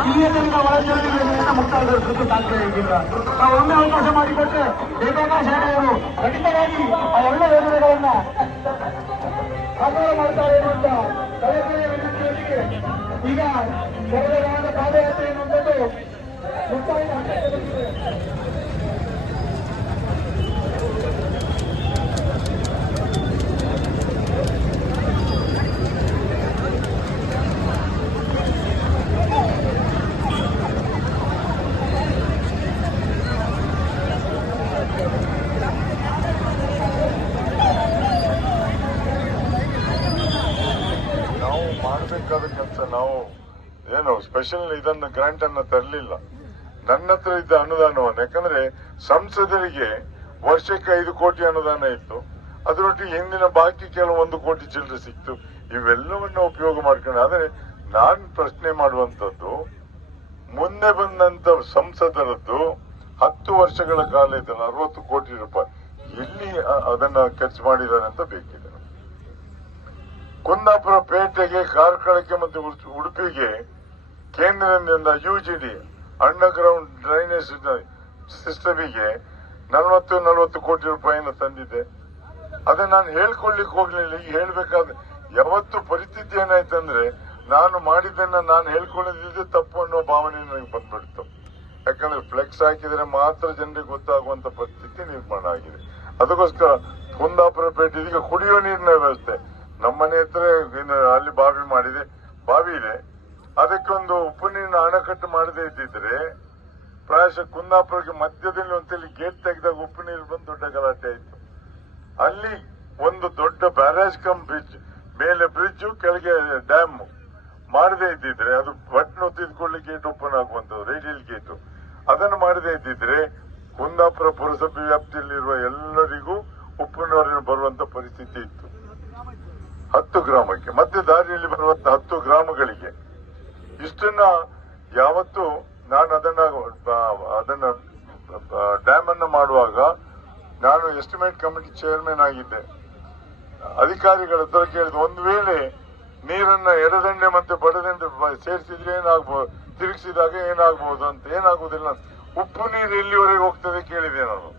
ಇಲ್ಲಿಯ ತನಕ ಒಳಚರಂಡಿಗಳನ್ನು ಮುಕ್ತಾಯಗೊಳಿಸಲಿಕ್ಕೆ ಸಾಧ್ಯ ನಾವು ಒಮ್ಮೆ ಅವಕಾಶ ಮಾಡಿಕೊಟ್ಟರೆ ಬೇಕಾದ ಶಾಲೆಯವರು ಖಂಡಿತವಾಗಿ ಆ ಎಲ್ಲ ಯೋಜನೆಗಳನ್ನ ಸಾಕಾರ ಮಾಡ್ತಾರೆ ಎನ್ನುವಂತ ಕಳಕಳಿಯ ವಿನಂತಿಯೊಂದಿಗೆ ಈಗ ತೆರೆದ ಪಾದಯಾತ್ರೆ ಎನ್ನುವಂಥದ್ದು ಮುಕ್ತಾಯ ಹಂತಕ್ಕೆ ಬಂದಿದೆ. ನಾವು ಮಾಡಬೇಕಾದ ಕೆಲಸ ನಾವು ಏನು ಸ್ಪೆಷಲ್ ಇದನ್ನ ಗ್ರಾಂಟ್ ಅನ್ನ ತರಲಿಲ್ಲ. ನನ್ನ ಹತ್ರ ಇದ್ದ ಅನುದಾನವನ್ನು, ಯಾಕಂದ್ರೆ ಸಂಸದರಿಗೆ ವರ್ಷಕ್ಕೆ ಐದು ಕೋಟಿ ಅನುದಾನ ಇತ್ತು. ಅದರೊಟ್ಟಿಗೆ ಹಿಂದಿನ ಬಾಕಿ ಕೆಲವು ಒಂದು ಕೋಟಿ ಚಿಲ್ಲರೆ ಸಿಕ್ತು. ಇವೆಲ್ಲವನ್ನ ಉಪಯೋಗ ಮಾಡ್ಕೊಂಡು, ಆದರೆ ನಾನ್ ಪ್ರಶ್ನೆ ಮಾಡುವಂತದ್ದು ಮುಂದೆ ಬಂದಂತ ಸಂಸದರದ್ದು ಹತ್ತು ವರ್ಷಗಳ ಕಾಲ ಇದ್ದ ಅರವತ್ತು ಕೋಟಿ ರೂಪಾಯಿ. ಎಲ್ಲಿ ಅದನ್ನ ಖರ್ಚು ಮಾಡಿದ್ದಾರೆ ಅಂತ ಬೇಕಿದೆ. ಕುಂದಾಪುರ ಪೇಟೆಗೆ, ಕಾರ್ಕಳಕ್ಕೆ ಮತ್ತೆ ಉಡ್- ಉಡುಪಿಗೆ ಕೇಂದ್ರದಿಂದ ಯುಜಿಡಿ ಅಂಡರ್ ಗ್ರೌಂಡ್ ಡ್ರೈನೇಜ್ ಸಿಸ್ಟಮಿಗೆ ನಲವತ್ತು ನಲವತ್ತು ಕೋಟಿ ರೂಪಾಯಿಯನ್ನು ತಂದಿದೆ. ಅದೇ ನಾನು ಹೇಳ್ಕೊಳ್ಲಿಕ್ಕೆ ಹೋಗ್ಲಿಲ್ಲ, ಈಗ ಹೇಳ್ಬೇಕಾದ್ರೆ ಯಾವತ್ತು ಪರಿಸ್ಥಿತಿ ಏನಾಯ್ತಂದ್ರೆ ನಾನು ಮಾಡಿದ್ದನ್ನ ನಾನು ಹೇಳ್ಕೊಳ್ಳೋದಿದ್ರೆ ತಪ್ಪು ಅನ್ನೋ ಭಾವನೆ ನನಗೆ ಬಂದ್ಬಿಡ್ತು. ಯಾಕಂದ್ರೆ ಫ್ಲೆಕ್ಸ್ ಹಾಕಿದ್ರೆ ಮಾತ್ರ ಜನರಿಗೆ ಗೊತ್ತಾಗುವಂತ ಪರಿಸ್ಥಿತಿ ನಿರ್ಮಾಣ ಆಗಿದೆ. ಅದಕ್ಕೋಸ್ಕರ ಕುಂದಾಪುರ ಪೇಟೆ ಇದೀಗ ಕುಡಿಯೋ ನೀರಿನ ವ್ಯವಸ್ಥೆ. ನಮ್ಮನೆ ಹತ್ರ ಅಲ್ಲಿ ಬಾವಿ ಮಾಡಿದೆ. ಬಾವಿ ಇದೆ. ಅದಕ್ಕೊಂದು ಉಪ್ಪು ನೀರಿನ ಅಣೆಕಟ್ಟು ಮಾಡದೇ ಇದ್ದಿದ್ರೆ ಪ್ರಾಯಶಃ ಕುಂದಾಪುರಕ್ಕೆ ಮಧ್ಯದಲ್ಲಿ ಒಂದ್ಸಲಿ ಗೇಟ್ ತೆಗೆದಾಗ ಉಪ್ಪು ನೀರು ಬಂದು ದೊಡ್ಡ ಗಲಾಟೆ ಆಯ್ತು. ಅಲ್ಲಿ ಒಂದು ದೊಡ್ಡ ಬ್ಯಾರೇಜ್ ಕಮ್ ಬ್ರಿಡ್ಜ್ ಮೇಲೆ ಬ್ರಿಡ್ಜ್ ಕೆಳಗೆ ಡ್ಯಾಮ್ ಮಾಡದೇ ಇದ್ದಿದ್ರೆ ಅದು ಬಟ್ನು ತಿದ್ಕೊಳ್ಳಿ ಗೇಟ್ ಓಪನ್ ಆಗುವಂತ ರೇಡಿಯಲ್ ಗೇಟ್ ಅದನ್ನು ಮಾಡದೇ ಇದ್ದಿದ್ರೆ ಕುಂದಾಪುರ ಪುರಸಭೆ ವ್ಯಾಪ್ತಿಯಲ್ಲಿರುವ ಎಲ್ಲರಿಗೂ ಉಪ್ಪು ನೀರಿನ ಬರುವಂತ ಪರಿಸ್ಥಿತಿ ಇತ್ತು. ಹತ್ತು ಗ್ರಾಮಕ್ಕೆ ಮತ್ತೆ ದಾರಿಯಲ್ಲಿ ಬರುವಂತ ಹತ್ತು ಗ್ರಾಮಗಳಿಗೆ. ಇಷ್ಟನ್ನ ಯಾವತ್ತು ನಾನು ಅದನ್ನ ಅದನ್ನ ಡ್ಯಾಮ್ ಅನ್ನ ಮಾಡುವಾಗ ನಾನು ಎಸ್ಟಿಮೇಟ್ ಕಮಿಟಿ ಚೇರ್ಮನ್ ಆಗಿದ್ದೆ. ಅಧಿಕಾರಿಗಳ ಹತ್ರ ಕೇಳಿದ, ಒಂದು ವೇಳೆ ನೀರನ್ನ ಎಡದಂಡೆ ಮತ್ತೆ ಬಡದಂಡೆ ಸೇರಿಸಿದ್ರೆ ಏನಾಗ್ಬೋದು ತಿರುಗಿಸಿದಾಗ ಏನಾಗ್ಬೋದು ಅಂತ ಏನಾಗುವುದಿಲ್ಲ ಉಪ್ಪು ನೀರು ಎಲ್ಲಿವರೆಗೆ ಹೋಗ್ತದೆ ಕೇಳಿದೆ ನಾನು.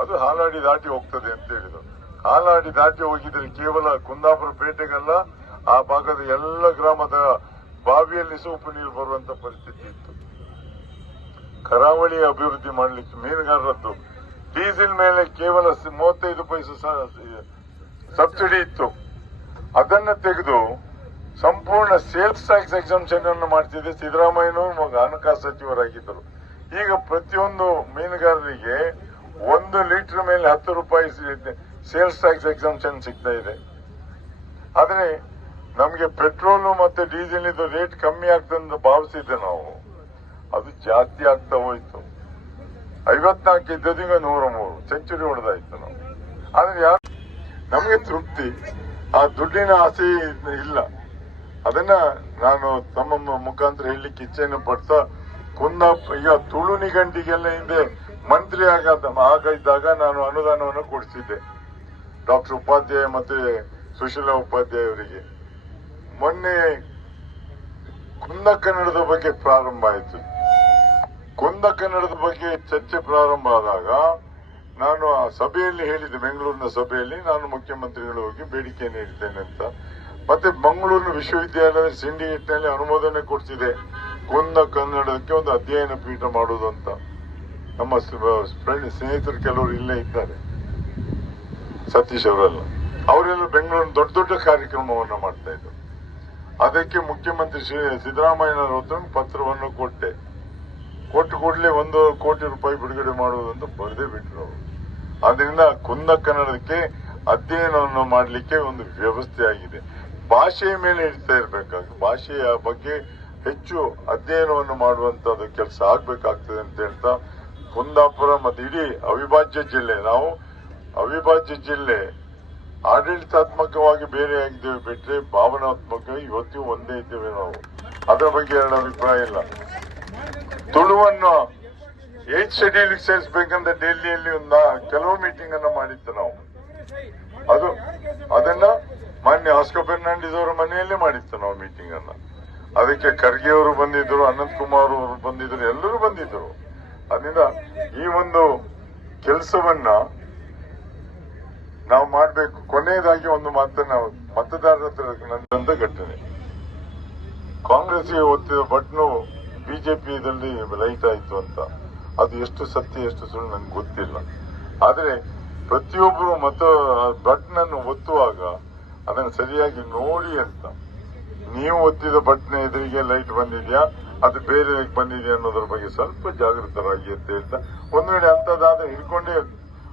ಅದು ಹಾಲಾಡಿ ದಾಟಿ ಹೋಗ್ತದೆ ಅಂತ ಹೇಳಿದ್ರು. ಹಾಲಾಡಿ ದಾಟಿ ಹೋಗಿದ್ರೆ ಕೇವಲ ಕುಂದಾಪುರ ಪೇಟೆಗಲ್ಲ, ಆ ಭಾಗದ ಎಲ್ಲ ಗ್ರಾಮದ ಬಾವಿಯಲ್ಲಿ ಉಪ್ಪು ನೀರು ಬರುವಂತ ಪರಿಸ್ಥಿತಿ ಇತ್ತು. ಕರಾವಳಿ ಅಭಿವೃದ್ಧಿ ಮಾಡಲಿಕ್ಕೆ ಮೀನುಗಾರರದ್ದು, ಡೀಸೆಲ್ ಮೇಲೆ ಕೇವಲ ಮೂವತ್ತೈದು ಪೈಸೆ ಸಬ್ಸಿಡಿ ಇತ್ತು. ಅದನ್ನ ತೆಗೆದು ಸಂಪೂರ್ಣ ಸೇಲ್ಸ್ ಟ್ಯಾಕ್ಸ್ ಎಕ್ಸಾಮ್ಷನ್ ಅನ್ನು ಮಾಡ್ತಿದ್ದೆ ಸಿದ್ದರಾಮಯ್ಯನವರು ಹಣಕಾಸು ಸಚಿವರಾಗಿದ್ದರು. ಈಗ ಪ್ರತಿಯೊಂದು ಮೀನುಗಾರರಿಗೆ ಒಂದು ಲೀಟರ್ ಮೇಲೆ ಹತ್ತು ರೂಪಾಯಿ ಸೇಲ್ಸ್ ಟ್ಯಾಕ್ಸ್ ಎಕ್ಸಾಮ್ಷನ್ ಸಿಗ್ತಾ ಇದೆ. ಆದ್ರೆ ನಮಗೆ ಪೆಟ್ರೋಲ್ ಮತ್ತೆ ಡೀಸೆಲ್ ಇದು ರೇಟ್ ಕಮ್ಮಿ ಆಗ್ತದೆ ಅಂತ ಭಾವಿಸಿದ್ದೆ ನಾವು. ಅದು ಜಾಸ್ತಿ ಆಗ್ತಾ ಹೋಯ್ತು. ಐವತ್ನಾಲ್ಕು ಇದ್ದದೀಗ ನೂರ ಮೂರು ಸೆಂಚುರಿ ಹೊಡೆದಾಯ್ತು ನಾವು. ಆದ್ರೆ ಯಾರು ನಮಗೆ ತೃಪ್ತಿ. ಆ ದುಡ್ಡಿನ ಆಸೆ ಇಲ್ಲ. ಅದನ್ನ ನಾನು ತಮ್ಮ ಮುಖಾಂತರ ಹೇಳಲಿಕ್ಕೆ ಇಚ್ಛೆಯನ್ನು ಪಡ್ತಾ ಕುಂದ ಈಗ ತುಳು ನಿಘಂಟಿಗೆಲ್ಲ ಹಿಂದೆ ಮಂತ್ರಿ ಆಗ ಇದ್ದಾಗ ನಾನು ಅನುದಾನವನ್ನು ಕೊಡಿಸಿದ್ದೆ. ಡಾಕ್ಟರ್ ಉಪಾಧ್ಯಾಯ ಮತ್ತೆ ಸುಶೀಲಾ ಉಪಾಧ್ಯಾಯ ಅವರಿಗೆ. ಮೊನ್ನೆ ಕುಂದ ಕನ್ನಡದ ಬಗ್ಗೆ ಪ್ರಾರಂಭ ಆಯಿತು. ಕುಂದ ಕನ್ನಡದ ಬಗ್ಗೆ ಚರ್ಚೆ ಪ್ರಾರಂಭ ಆದಾಗ ನಾನು ಆ ಸಭೆಯಲ್ಲಿ ಹೇಳಿದ್ದೆ, ಬೆಂಗಳೂರಿನ ಸಭೆಯಲ್ಲಿ ನಾನು ಮುಖ್ಯಮಂತ್ರಿಗಳು ಹೋಗಿ ಬೇಡಿಕೆ ನೀಡಿದ್ದೇನೆ ಅಂತ. ಮತ್ತೆ ಮಂಗಳೂರಿನ ವಿಶ್ವವಿದ್ಯಾಲಯದ ಸಿಂಡಿಕೇಟ್ನಲ್ಲಿ ಅನುಮೋದನೆ ಕೊಡ್ತಿದೆ. ಕುಂದ ಕನ್ನಡಕ್ಕೆ ಒಂದು ಅಧ್ಯಯನ ಪೀಠ ಮಾಡುವುದು ಅಂತ. ನಮ್ಮ ಫ್ರೆಂಡ್, ಸ್ನೇಹಿತರು ಕೆಲವರು ಇಲ್ಲೇ ಇದ್ದಾರೆ. ಸತೀಶ್ ಅವರೆಲ್ಲ. ಅವರೆಲ್ಲ ಬೆಂಗಳೂರಿನ ದೊಡ್ಡ ದೊಡ್ಡ ಕಾರ್ಯಕ್ರಮವನ್ನು ಮಾಡ್ತಾ ಇದ್ರು. ಅದಕ್ಕೆ ಮುಖ್ಯಮಂತ್ರಿ ಸಿದ್ದರಾಮಯ್ಯನವರ ಹತ್ರ ಪತ್ರವನ್ನು ಕೊಟ್ಟೆ. ಕೊಟ್ಟು ಕೂಡಲೇ ಒಂದು ಕೋಟಿ ರೂಪಾಯಿ ಬಿಡುಗಡೆ ಮಾಡುವುದಂತ ಬರೆದೇ ಬಿಟ್ಟರು ಅವರು. ಅದರಿಂದ ಕುಂದ ಕನ್ನಡಕ್ಕೆ ಅಧ್ಯಯನವನ್ನು ಮಾಡಲಿಕ್ಕೆ ಒಂದು ವ್ಯವಸ್ಥೆ ಆಗಿದೆ. ಭಾಷೆಯ ಮೇಲೆ ಇಡ್ತಾ ಇರಬೇಕಾಗುತ್ತೆ ಭಾಷೆಯ ಬಗ್ಗೆ ಹೆಚ್ಚು ಅಧ್ಯಯನವನ್ನು ಮಾಡುವಂತದ್ದು ಕೆಲಸ ಆಗ್ಬೇಕಾಗ್ತದೆ ಅಂತ ಹೇಳ್ತಾ ಕುಂದಾಪುರ ಮತ್ತು ಇಡೀ ಅವಿಭಾಜ್ಯ ಜಿಲ್ಲೆ, ನಾವು ಅವಿಭಾಜ್ಯ ಜಿಲ್ಲೆ ಆಡಳಿತಾತ್ಮಕವಾಗಿ ಬೇರೆ ಆಗಿದ್ದೇವೆ ಬಿಟ್ರೆ ಭಾವನಾತ್ಮಕ ಇವತ್ತಿಗೂ ಒಂದೇ ಇದ್ದೇವೆ ನಾವು. ಅದರ ಬಗ್ಗೆ ಎರಡು ಅಭಿಪ್ರಾಯ ಇಲ್ಲ. ತುಳುವನ್ನು ಏತ್ ಶೆಡ್ಯೂಲ್ ಸೇರಿಸಬೇಕಂತ ಡೆಲ್ಲಿಯಲ್ಲಿ ಒಂದು ಕೆಲವು ಮೀಟಿಂಗ್ ಅನ್ನ ಮಾಡಿದ್ದು ನಾವು. ಅದು, ಅದನ್ನ ಮಾನ್ಯ ಆಸ್ಕರ್ ಫರ್ನಾಂಡಿಸ್ ಅವರ ಮನೆಯಲ್ಲೇ ಮಾಡಿತ್ತು ನಾವು ಮೀಟಿಂಗ್ ಅನ್ನ. ಅದಕ್ಕೆ ಖರ್ಗೆ ಅವರು ಬಂದಿದ್ರು, ಅನಂತ್ ಕುಮಾರ್ ಅವರು ಬಂದಿದ್ರು, ಎಲ್ಲರೂ ಬಂದಿದ್ರು. ಅದರಿಂದ ಈ ಒಂದು ಕೆಲಸವನ್ನ ನಾವು ಮಾಡಬೇಕು. ಕೊನೆಯದಾಗಿ ಒಂದು ಮಾತನ್ನ ಮತದಾರರ ಹತ್ರ ನಂದಂತ ಘಟನೆ ಕಾಂಗ್ರೆಸ್ಗೆ ಒತ್ತಿದ ಬಟ್ನು ಬಿಜೆಪಿಯಲ್ಲಿ ಲೈಟ್ ಆಯ್ತು ಅಂತ. ಅದು ಎಷ್ಟು ಸತ್ಯ, ಎಷ್ಟು ಸುಳ್ಳು ನಂಗೆ ಗೊತ್ತಿಲ್ಲ. ಆದರೆ ಪ್ರತಿಯೊಬ್ಬರು ಮತ ಬಟನ್ ಅನ್ನು ಒತ್ತುವಾಗ ಅದನ್ನು ಸರಿಯಾಗಿ ನೋಡಿ ಅಂತ. ನೀವು ಒತ್ತಿದ ಬಟ್ನ ಎದುರಿಗೆ ಲೈಟ್ ಬಂದಿದ್ಯಾ? ಅದು ಬೇರೆ ಬಂದಿದೆಯಾ ಅನ್ನೋದ್ರ ಬಗ್ಗೆ ಸ್ವಲ್ಪ ಜಾಗೃತರಾಗಿ ಅಂತ ಹೇಳ್ತಾ ಒಂದು ವೇಳೆ ಅಂತದಾದ್ರೆ ಹಿಡ್ಕೊಂಡೇ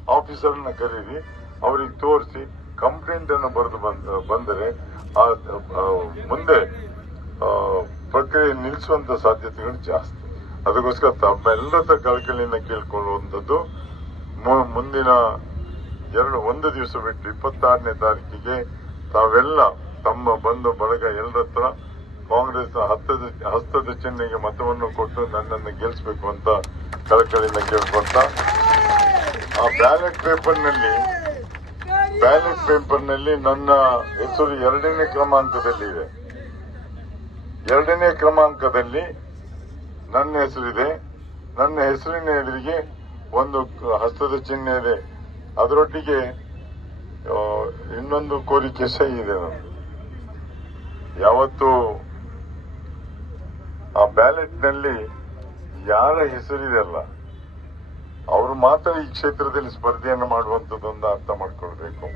ಆಫೀಸರ್ನ ಕರೀರಿ. ಅವ್ರಿಗೆ ತೋರಿಸಿ ಕಂಪ್ಲೇಂಟ್ ಅನ್ನು ಬರೆದು ಬಂದ, ಬಂದರೆ ಆ ಮುಂದೆ ಪ್ರಕ್ರಿಯೆ ನಿಲ್ಲಿಸುವಂತ ಸಾಧ್ಯತೆಗಳು ಜಾಸ್ತಿ. ಅದಕ್ಕೋಸ್ಕರ ತಮ್ಮೆಲ್ಲರ ಕಳಕಳಿಯನ್ನು ಕೇಳ್ಕೊಳ್ಳುವಂಥದ್ದು ಮುಂದಿನ ಎರಡು, ಒಂದು ದಿವಸ ಬಿಟ್ಟು ಇಪ್ಪತ್ತಾರನೇ ತಾರೀಕಿಗೆ ತಾವೆಲ್ಲ ತಮ್ಮ ಬಂಧು ಬಳಗ ಎಲ್ಲರ ಹತ್ರ ಕಾಂಗ್ರೆಸ್ ಹತ್ತದ, ಹಸ್ತದ ಚಿಹ್ನೆಗೆ ಮತವನ್ನು ಕೊಟ್ಟು ನನ್ನನ್ನು ಗೆಲ್ಲಿಸಬೇಕು ಅಂತ ಕಳಕಳಿಯಿಂದ ಕೇಳ್ಕೊಳ್ತಾ, ಆ ಬ್ಯಾಲೆಟ್ ಪೇಪರ್ನಲ್ಲಿ ಬ್ಯಾಲೆಟ್ ಪೇಪರ್ನಲ್ಲಿ ನನ್ನ ಹೆಸರು ಎರಡನೇ ಕ್ರಮಾಂಕದಲ್ಲಿ ಇದೆ ಎರಡನೇ ಕ್ರಮಾಂಕದಲ್ಲಿ ನನ್ನ ಹೆಸರಿದೆ. ನನ್ನ ಹೆಸರಿನ ಎದುರಿಗೆ ಒಂದು ಹಸ್ತದ ಚಿಹ್ನೆ ಇದೆ. ಅದರೊಟ್ಟಿಗೆ ಇನ್ನೊಂದು ಕೋರಿಕೆ ಸಹಿ ಇದೆ ನಾನು ಯಾವತ್ತು ಆ ಬ್ಯಾಲೆಟ್ನಲ್ಲಿ ಯಾರ ಹೆಸರಿದೆಯಲ್ಲ ಅವರು ಮಾತ್ರ ಈ ಕ್ಷೇತ್ರದಲ್ಲಿ ಸ್ಪರ್ಧೆಯನ್ನು ಮಾಡುವಂತದ್ದೊಂದು ಅರ್ಥ ಮಾಡ್ಕೊಳ್ಬೇಕು.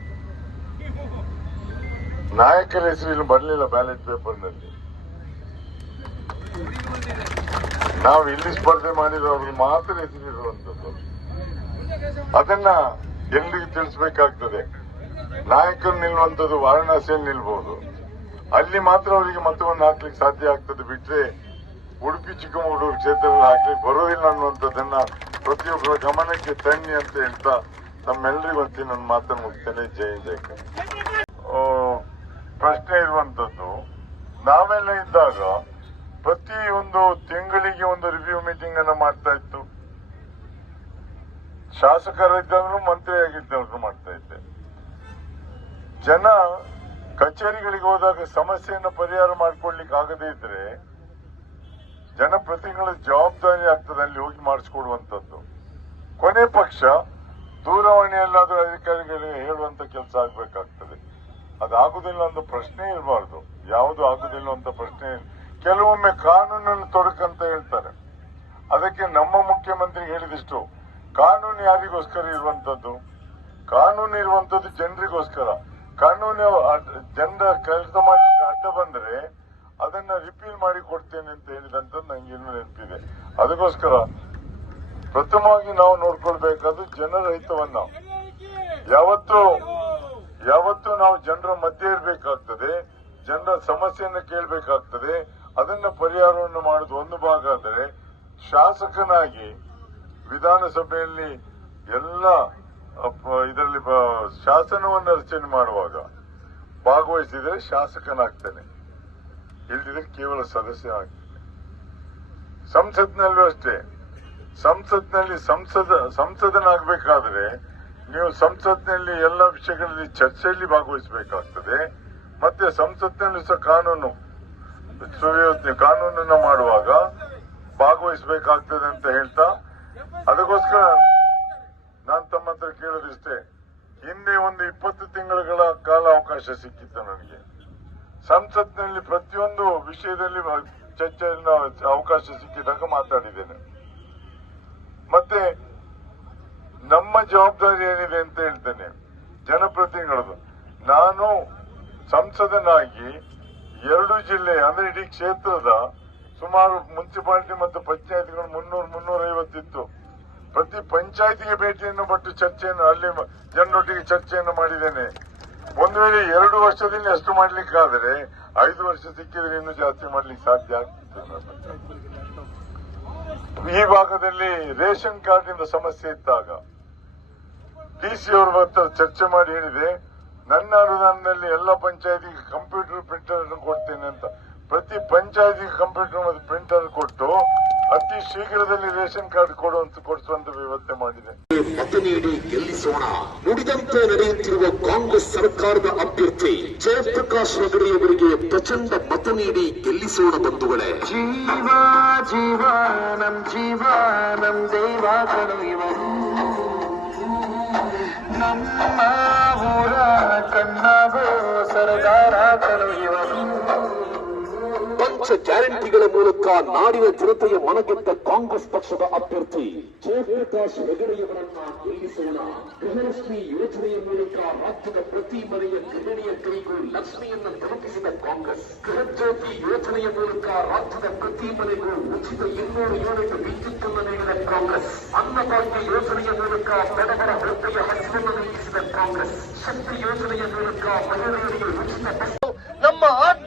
ನಾಯಕರ ಹೆಸರು ಬರಲಿಲ್ಲ ಬ್ಯಾಲೆಟ್ ಪೇಪರ್ನಲ್ಲಿ. ನಾವು ಇಲ್ಲಿ ಸ್ಪರ್ಧೆ ಮಾಡಿರೋರು ಮಾತ್ರ ಹೆಸರಿರುವಂತದ್ದು ಅದನ್ನ ಎಲ್ರಿಗೂ ತಿಳಿಸ್ಬೇಕಾಗ್ತದೆ? ನಾಯಕರು ನಿಲ್ಲುವಂತದ್ದು ವಾರಣಾಸಿಯಲ್ಲಿ ನಿಲ್ಬಹುದು ಅಲ್ಲಿ ಮಾತ್ರ ಅವರಿಗೆ ಮತವನ್ನು ಹಾಕ್ಲಿಕ್ಕೆ ಸಾಧ್ಯ ಆಗ್ತದೆ ಬಿಟ್ರೆ ಉಡುಪಿ ಚಿಕ್ಕಮಗಳೂರು ಕ್ಷೇತ್ರದಲ್ಲಿ ಹಾಕ್ಲಿಕ್ಕೆ ಬರೋದಿಲ್ಲ ಅನ್ನುವಂಥದ್ದನ್ನ ಪ್ರತಿಯೊಬ್ಬರ ಗಮನಕ್ಕೆ ತನ್ನಿ ಅಂತ ಹೇಳ್ತಾ ನಮ್ಮೆಲ್ಲರಿಗೂ ಅಂತಿ ನನ್ನ ಮಾತನ್ನು ಮುಗಿಸ್ತೇನೆ ಜಯ ಜಯ ಪ್ರಶ್ನೆ ಇರುವಂತದ್ದು, ನಾವೆಲ್ಲ ಇದ್ದಾಗ ಪ್ರತಿ ಒಂದು ತಿಂಗಳಿಗೆ ಒಂದು ರಿವ್ಯೂ ಮೀಟಿಂಗ್ ಅನ್ನ ಮಾಡ್ತಾ ಇತ್ತು. ಶಾಸಕರಿದ್ದವರು ಮಂತ್ರಿ ಆಗಿದ್ದವರು ಮಾಡ್ತಾ ಇದ್ದೆ. ಜನ ಕಚೇರಿಗಳಿಗೆ ಹೋದಾಗ ಸಮಸ್ಯೆಯನ್ನು ಪರಿಹಾರ ಮಾಡ್ಕೊಳ್ಲಿಕ್ಕೆ ಆಗದೇ ಇದ್ರೆ ಜನಪ್ರತಿನಿಧಿಗಳ ಜವಾಬ್ದಾರಿ ಆಗ್ತದೆ ಅಲ್ಲಿ ಹೋಗಿ ಮಾಡಿಸ್ಕೊಡುವಂತದ್ದು ಕೊನೆ ಪಕ್ಷ ದೂರವಾಣಿಯಲ್ಲಾದರೂ ಅಧಿಕಾರಿಗಳಿಗೆ ಹೇಳುವಂತ ಕೆಲಸ ಆಗ್ಬೇಕಾಗ್ತದೆ. ಅದಾಗುದಿಲ್ಲ ಅಂತ ಪ್ರಶ್ನೆ ಇರಬಾರ್ದು. ಯಾವುದು ಆಗುದಿಲ್ಲ ಅಂತ ಪ್ರಶ್ನೆ. ಕೆಲವೊಮ್ಮೆ ಕಾನೂನನ್ನು ತೊಡಕಂತ ಹೇಳ್ತಾರೆ. ಅದಕ್ಕೆ ನಮ್ಮ ಮುಖ್ಯಮಂತ್ರಿ ಹೇಳಿದಿಷ್ಟು, ಕಾನೂನು ಯಾರಿಗೋಸ್ಕರ ಇರುವಂತದ್ದು ಕಾನೂನು ಇರುವಂತದ್ದು ಜನರಿಗೋಸ್ಕರ. ಕಾನೂನು ಜನರ ಕೆಲಸ ಮಾಡಲಿಕ್ಕೆ ಅಡ್ಡ ಬಂದ್ರೆ ಅದನ್ನ ರಿಪೀಲ್ ಮಾಡಿ ಕೊಡ್ತೇನೆ ಅಂತ ಹೇಳಿದಂತ ನಂಗೆ ಇನ್ನೂ ನೆನಪಿದೆ. ಅದಕ್ಕೋಸ್ಕರ ಪ್ರಥಮವಾಗಿ ನಾವು ನೋಡ್ಕೊಳ್ಬೇಕಾದ್ದು ಜನರ ಹಿತವನ್ನ. ಯಾವತ್ತು ಯಾವತ್ತು ನಾವು ಜನರ ಮಧ್ಯೆ ಇರಬೇಕಾಗ್ತದೆ, ಜನರ ಸಮಸ್ಯೆಯನ್ನು ಕೇಳಬೇಕಾಗ್ತದೆ, ಅದನ್ನ ಪರಿಹಾರವನ್ನು ಮಾಡುದು ಒಂದು ಭಾಗ ಆದರೆ ಶಾಸಕನಾಗಿ ವಿಧಾನಸಭೆಯಲ್ಲಿ ಎಲ್ಲ ಇದರಲ್ಲಿ ಶಾಸನವನ್ನು ರಚನೆ ಮಾಡುವಾಗ ಭಾಗವಹಿಸಿದರೆ ಶಾಸಕನಾಗ್ತೇನೆ. ಇಲ್ದಿದ್ರೆ ಕೇವಲ ಸದಸ್ಯ ಆಗಿದೆ ಸಂಸತ್ನಲ್ಲೂ ಅಷ್ಟೇ. ಸಂಸತ್ನಲ್ಲಿ ಸಂಸದ, ಸಂಸದನಾಗಬೇಕಾದ್ರೆ ನೀವು ಸಂಸತ್ನಲ್ಲಿ ಎಲ್ಲ ವಿಷಯಗಳಲ್ಲಿ ಚರ್ಚೆಯಲ್ಲಿ ಭಾಗವಹಿಸಬೇಕಾಗ್ತದೆ. ಮತ್ತೆ ಸಂಸತ್ನಲ್ಲಿ ಸಹ ಕಾನೂನು, ಸುವ್ಯವಸ್ಥೆ, ಕಾನೂನನ್ನ ಮಾಡುವಾಗ ಭಾಗವಹಿಸಬೇಕಾಗ್ತದೆ ಅಂತ ಹೇಳ್ತಾ, ಅದಕ್ಕೋಸ್ಕರ ನಾನು ತಮ್ಮ ಹತ್ರ ಕೇಳೋದಿಷ್ಟೇ. ಹಿಂದೆ ಒಂದು ಇಪ್ಪತ್ತು ತಿಂಗಳುಗಳ ಕಾಲ ಅವಕಾಶ ಸಿಕ್ಕಿತ್ತು ನನಗೆ. ಸಂಸತ್ನಲ್ಲಿ ಪ್ರತಿಯೊಂದು ವಿಷಯದಲ್ಲಿ ಚರ್ಚೆಯನ್ನು ಅವಕಾಶ ಸಿಕ್ಕಿದಾಗ ಮಾತಾಡಿದ್ದೇನೆ. ಮತ್ತೆ ನಮ್ಮ ಜವಾಬ್ದಾರಿ ಏನಿದೆ ಅಂತ ಹೇಳ್ತೇನೆ. ಜನಪ್ರತಿನಿಧಿಗಳದು. ನಾನು ಸಂಸದನಾಗಿ ಎರಡು ಜಿಲ್ಲೆ, ಅಂದ್ರೆ ಇಡೀ ಕ್ಷೇತ್ರದ ಸುಮಾರು ಮುನ್ಸಿಪಾಲಿಟಿ ಮತ್ತು ಪಂಚಾಯತ್ಗಳು ಮುನ್ನೂರು ಮುನ್ನೂರ ಐವತ್ತಿತ್ತು ಪ್ರತಿ ಪಂಚಾಯತಿಗೆ ಭೇಟಿಯನ್ನು ಕೊಟ್ಟು ಚರ್ಚೆಯನ್ನು, ಅಲ್ಲಿ ಜನರೊಟ್ಟಿಗೆ ಚರ್ಚೆಯನ್ನು ಮಾಡಿದ್ದೇನೆ. ಒಂದು ವೇಳೆ ಎರಡು ವರ್ಷದಿಂದ ಅಷ್ಟು ಮಾಡ್ಲಿಕ್ಕಾದರೆ ಐದು ವರ್ಷ ಸಿಕ್ಕಿದ್ರೆ ಇನ್ನೂ ಜಾಸ್ತಿ ಮಾಡ್ಲಿಕ್ಕೆ ಸಾಧ್ಯ ಆಗ್ತಿತ್ತು ಈ ಭಾಗದಲ್ಲಿ ರೇಷನ್ ಕಾರ್ಡ್ ಸಮಸ್ಯೆ ಇದ್ದಾಗ ಡಿಸಿ ಚರ್ಚೆ ಮಾಡಿ ಹೇಳಿದೆ, ನನ್ನ ಅನುದಾನದಲ್ಲಿ ಎಲ್ಲ ಪಂಚಾಯತಿಗೆ ಕಂಪ್ಯೂಟರ್ ಪ್ರಿಂಟರ್ ಕೊಡ್ತೇನೆ ಅಂತ. ಪ್ರತಿ ಪಂಚಾಯತಿಗೆ ಕಂಪ್ಯೂಟರ್ ಮತ್ತು ಪ್ರಿಂಟರ್ ಕೊಟ್ಟು ಅತಿ ಶೀಘ್ರದಲ್ಲಿ ರೇಷನ್ ಕಾರ್ಡ್ ಕೊಡುವಂತ ಕೊಡಿಸುವಂತ ವ್ಯವಸ್ಥೆ ಮಾಡಿದೆ. ಮತ ನೀಡಿ ಗೆಲ್ಲಿಸೋಣ. ನುಡಿದಂತೆ ನಡೆಯುತ್ತಿರುವ ಕಾಂಗ್ರೆಸ್ ಸರ್ಕಾರದ ಅಭ್ಯರ್ಥಿ ಜಯಪ್ರಕಾಶ್ ಹೆಗಡೆಯವರಿಗೆ ಪ್ರಚಂಡ ಮತ ನೀಡಿ ಗೆಲ್ಲಿಸೋಣ ಬಂಧುಗಳೇ. ಜೀವ ಜೀವ ನಮ್ ಜೀವ ನಮ್ ದೈವ ಕಣು ಇವನು ನಮ್ಮ ಊರ ಕಣ್ಣಾಗೋ ಸರದಾರ ಕಣು ಇವನು ಪಂಚ ಗ್ಯಾರಂಟಿಗಳ ಮೂಲಕ ನಾಡಿನ ಜನತೆಯ ಮನಗೆದ್ದ ಕಾಂಗ್ರೆಸ್ ಪಕ್ಷದ ಅಭ್ಯರ್ಥಿ ಜಯಪ್ರಕಾಶ್ ಹೆಗಡೆಯವರನ್ನ ಗೆಲ್ಲಿಸೋಣ ಗೃಹಲಕ್ಷ್ಮಿ ಯೋಜನೆಯ ಮೂಲಕ ರಾಜ್ಯದ ಪ್ರತಿ ಮನೆಯ ಗೃಹಿಣಿಯ ಕೈಗೂ ಲಕ್ಷ್ಮಿಯನ್ನು ತಲುಪಿಸಿದ ಕಾಂಗ್ರೆಸ್ ಗೃಹಜ್ಯೋತಿ ಯೋಜನೆಯ ಮೂಲಕ ರಾಜ್ಯದ ಪ್ರತಿ ಮನೆಗೂ ಉಚಿತ ಇನ್ನೂರು ಯೂನಿಟ್ ವಿದ್ಯುತ್ ಅನ್ನು ನೀಡಿದ ಕಾಂಗ್ರೆಸ್ ಅನ್ನಭಾಗ್ಯ ಯೋಜನೆಯ ಮೂಲಕ ಬಡವರ ಹೊಟ್ಟೆಯ ಹಸಿವನ್ನು ನೀಗಿಸಿದ ಕಾಂಗ್ರೆಸ್ ಶಕ್ತಿ ಯೋಜನೆಯ ಮೂಲಕ ಮಹಿಳೆಯರಿಗೆ ಉಚಿತ ಬಸ್ ನಮ್ಮ ಆದ್ಯ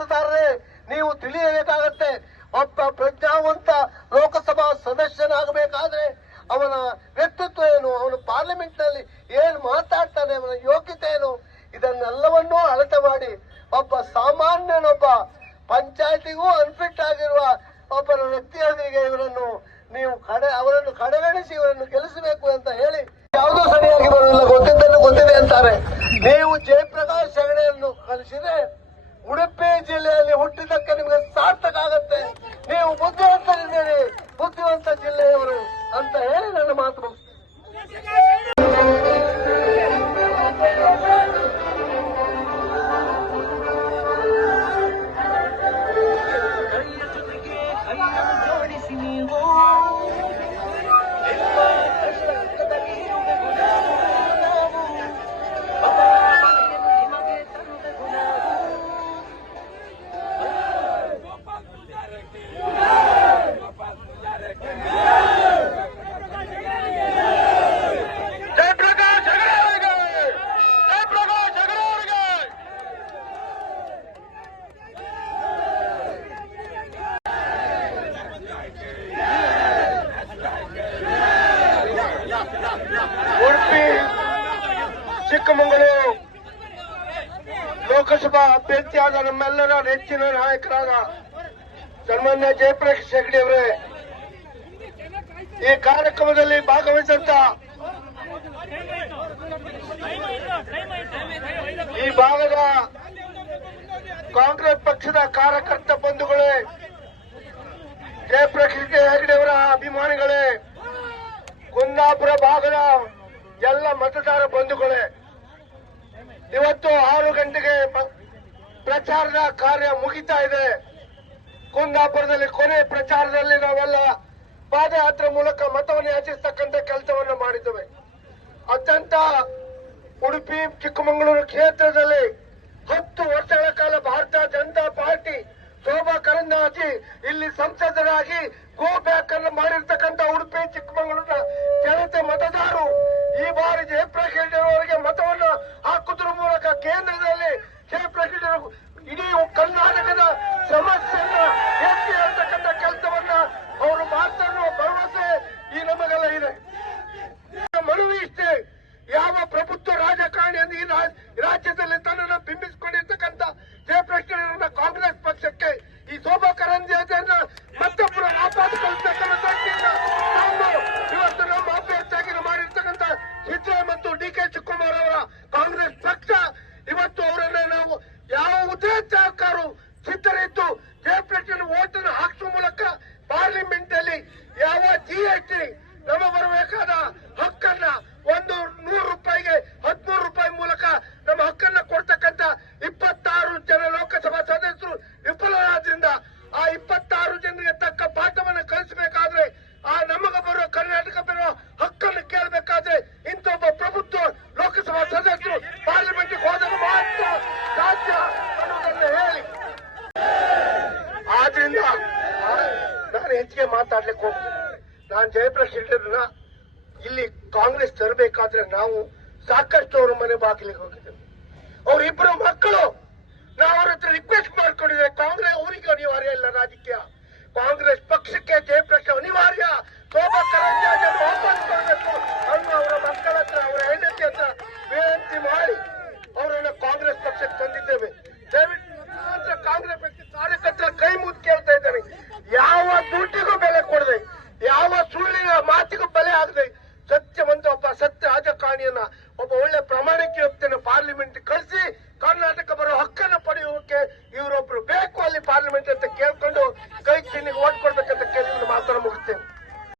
ಮತದಾರರೇ ನೀವು ತಿಳಿಯಬೇಕಾಗತ್ತೆ. ಒಬ್ಬ ಪ್ರಜ್ಞಾವಂತ ಲೋಕಸಭಾ ಸದಸ್ಯನಾಗಬೇಕಾದ್ರೆ ಅವನ ವ್ಯಕ್ತಿತ್ವ ಏನು? ಅವನು ಪಾರ್ಲಿಮೆಂಟ್ನಲ್ಲಿ ಏನ್ ಮಾತಾಡ್ತಾನೆ? ಅವನ ಯೋಗ್ಯತೆ ಏನು? ಇದನ್ನೆಲ್ಲವನ್ನೂ ಅಳತೆ ಮಾಡಿ ಒಬ್ಬ ಸಾಮಾನ್ಯನೊಬ್ಬ ಪಂಚಾಯತಿಗೂ ಅನ್ಫಿಟ್ ಆಗಿರುವ ಒಬ್ಬ ವ್ಯಕ್ತಿಯೊಂದಿಗೆ ಇವರನ್ನು ನೀವು ಕಡೆ, ಅವರನ್ನು ಕಡೆಗಣಿಸಿ ಇವರನ್ನು ಗೆಲ್ಲಿಸಬೇಕು ಅಂತ ಹೇಳಿ ಯಾವುದೋ ಸರಿಯಾಗಿ ಬರೋದಿಲ್ಲ ಗೊತ್ತಿದ್ದನ್ನು ಗೊತ್ತಿದೆ ಅಂತಾರೆ. ನೀವು ಜಯಪ್ರಕಾಶ್ ಹೆಗಡೆಯನ್ನು ಕಲಿಸಿದ್ರೆ ಉಡುಪಿ ಜಿಲ್ಲೆಯಲ್ಲಿ ಹುಟ್ಟಿದ್ದಕ್ಕೆ ನಿಮಗೆ ಸಾರ್ಥಕ ಆಗುತ್ತೆ. ನೀವು ಬುದ್ಧಿವಂತರಿದ್ದೀರಿ. ಬುದ್ಧಿವಂತ ಜಿಲ್ಲೆಯವರು ಅಂತ ಹೇಳಿ ನನ್ನ ಮಾತು ಲೋಕಸಭಾ ಅಭ್ಯರ್ಥಿಯಾದ ನಮ್ಮೆಲ್ಲರ ನೆಚ್ಚಿನ ನಾಯಕರಾದ ಸನ್ಮಾನ್ಯ ಜಯಪ್ರಕಾಶ್ ಹೆಗಡೆ ಅವರೇ, ಈ ಕಾರ್ಯಕ್ರಮದಲ್ಲಿ ಭಾಗವಹಿಸಂತ ಈ ಭಾಗದ ಕಾಂಗ್ರೆಸ್ ಪಕ್ಷದ ಕಾರ್ಯಕರ್ತ ಬಂಧುಗಳೇ, ಜಯಪ್ರಕಾಶ್ ಹೆಗಡೆ ಅವರ ಅಭಿಮಾನಿಗಳೇ, ಕುಂದಾಪುರ ಭಾಗದ ಎಲ್ಲ ಮತದಾರ ಬಂಧುಗಳೇ ಪ್ರಚಾರದ ಕಾರ್ಯ ಮುಗಿತಾ ಇದೆ. ಕುಂದಾಪುರದಲ್ಲಿ ಕೊನೆ ಪ್ರಚಾರದಲ್ಲಿ ನಾವೆಲ್ಲ ಪಾದಯಾತ್ರೆ ಮೂಲಕ ಮತವನ್ನು ಯಾಚಿಸ್ತಕ್ಕಂಥ ಕೆಲಸವನ್ನು ಮಾಡಿದ್ದೇವೆ. ಅತ್ಯಂತ ಉಡುಪಿ, ಚಿಕ್ಕಮಗಳೂರು ಕ್ಷೇತ್ರದಲ್ಲಿ ಹತ್ತು ವರ್ಷಗಳ ಕಾಲ ಭಾರತ ಜನತಾ ಪಾರ್ಟಿ ಶೋಭಾ ಕರಂದಾಜಿ ಇಲ್ಲಿ ಸಂಸದರಾಗಿ ಗೋ ಬ್ಯಾಕ್ ಅನ್ನು ಮಾಡಿರ್ತಕ್ಕಂಥ ಉಡುಪಿ, ಚಿಕ್ಕಮಗಳೂರಿನ ಜನತೆ ಮತದಾರರು ಈ ಬಾರಿ ಜಯಪ್ರಕಾಶ್ ಅವರಿಗೆ ಮತವನ್ನು ಹಾಕುವುದರ ಮೂಲಕ ಕೇಂದ್ರದಲ್ಲಿ ಜಯಪ್ರಕಾಶ್ ಅವರು ಇಡೀ ಕರ್ನಾಟಕದ ಸಮಸ್ಯೆಯನ್ನ ಎತ್ತಿ ಹೇಳ್ತಕ್ಕಂಥ ಕೆಲಸವನ್ನ ಅವರು ಮಾಡ್ತಾರೆ ಅನ್ನುವ ಭರವಸೆ ಈ ನಮಗೆಲ್ಲ ಇದೆ ಮನವಿ ಇಷ್ಟೇ ಯಾವ ಪ್ರಭುತ್ವ ರಾಜಕಾರಣಿ ಎಂದು ಈ ರಾ- ರಾಜ್ಯದಲ್ಲಿ ತನ್ನನ್ನು ಬಿಂಬಿಸಿಕೊಂಡಿರ್ತಕ್ಕಂಥ ಜಯಪ್ರಕಾಶ್ ಕಾಂಗ್ರೆಸ್ ಪಕ್ಷಕ್ಕೆ ಈ ಶೋಭಾ ಕರಂದ್ಲಾಜೆಯನ್ನ ಮತ್ತೆ ಪುನಃ ಆಪಾದಿಸತಕ್ಕಂಥ ದೃಷ್ಟಿಯಿಂದ ನಾವು ಇವತ್ತು ನಮ್ಮ ಅಭ್ಯರ್ಥಿಯಾಗಿ ಮಾಡಿರ್ತಕ್ಕಂಥ ಸಿದ್ದರಾಮಯ್ಯ ಮತ್ತು ಡಿ ಕೆ ಶಿವಕುಮಾರ್ ಅವರ ಕಾಂಗ್ರೆಸ್ ಪಕ್ಷ ಇವತ್ತು ಅವರನ್ನ ನಾವು ಯಾವ ಉದ್ದೇಶಕ್ಕಾರು ಸಿದ್ಧರಿದ್ದು ಜಯಪ್ರಕಾಶ್ ಓಟನ್ನು ಹಾಕಿಸುವ ಮೂಲಕ ಪಾರ್ಲಿಮೆಂಟ್ ಅಲ್ಲಿ ಯಾವ ಜಿಎಸ್ಟಿ ನಮ್ಮ ಬರಬೇಕಾದ ಹಕ್ಕನ್ನ ಒಂದು ನೂರು ರೂಪಾಯಿಗೆ ಹದಿಮೂರು ರೂಪಾಯಿ ಮೂಲಕ ನಮ್ಮ ಹಕ್ಕನ್ನ ಕೊಡ್ತಕ್ಕಂತ ಇಪ್ಪತ್ತಾರು ಜನ ಲೋಕಸಭಾ ಸದಸ್ಯರು ವಿಫಲರಾದ್ರಿಂದ ಆ ಇಪ್ಪತ್ತಾರು ಜನರಿಗೆ ತಕ್ಕ ಪಾಠವನ್ನು ಕಲಿಸಬೇಕಾದ್ರೆ ಆ ನಮಗ ಬರುವ ಕರ್ನಾಟಕ ಬರುವ ಹಕ್ಕನ್ನು ಕೇಳಬೇಕಾದ್ರೆ ಇಂಥ ಒಬ್ಬ ಪ್ರಭುತ್ವ ಲೋಕಸಭಾ ಸದಸ್ಯರು ಪಾರ್ಲಿಮೆಂಟ್ಗೆ ಹೋದರೆ ಮಾತ್ರ ಸಾಧ್ಯ ಅನ್ನೋದನ್ನು ಹೇಳಿ ಆದ್ರಿಂದ ನಾನು ಹೆಚ್ಚಿಗೆ ಮಾತಾಡ್ಲಿಕ್ಕೆ ಹೋಗ್ತೀನಿ ನಾನು ಜಯಪ್ರಕಾಶ್ ಶೆಟ್ಟರ್ನ ಇಲ್ಲಿ ಕಾಂಗ್ರೆಸ್ ತರಬೇಕಾದ್ರೆ ನಾವು ಸಾಕಷ್ಟು ಅವ್ರ ಮನೆ ಬಾಗಿಲಿಗೆ ಹೋಗಿದ್ದೇವೆ.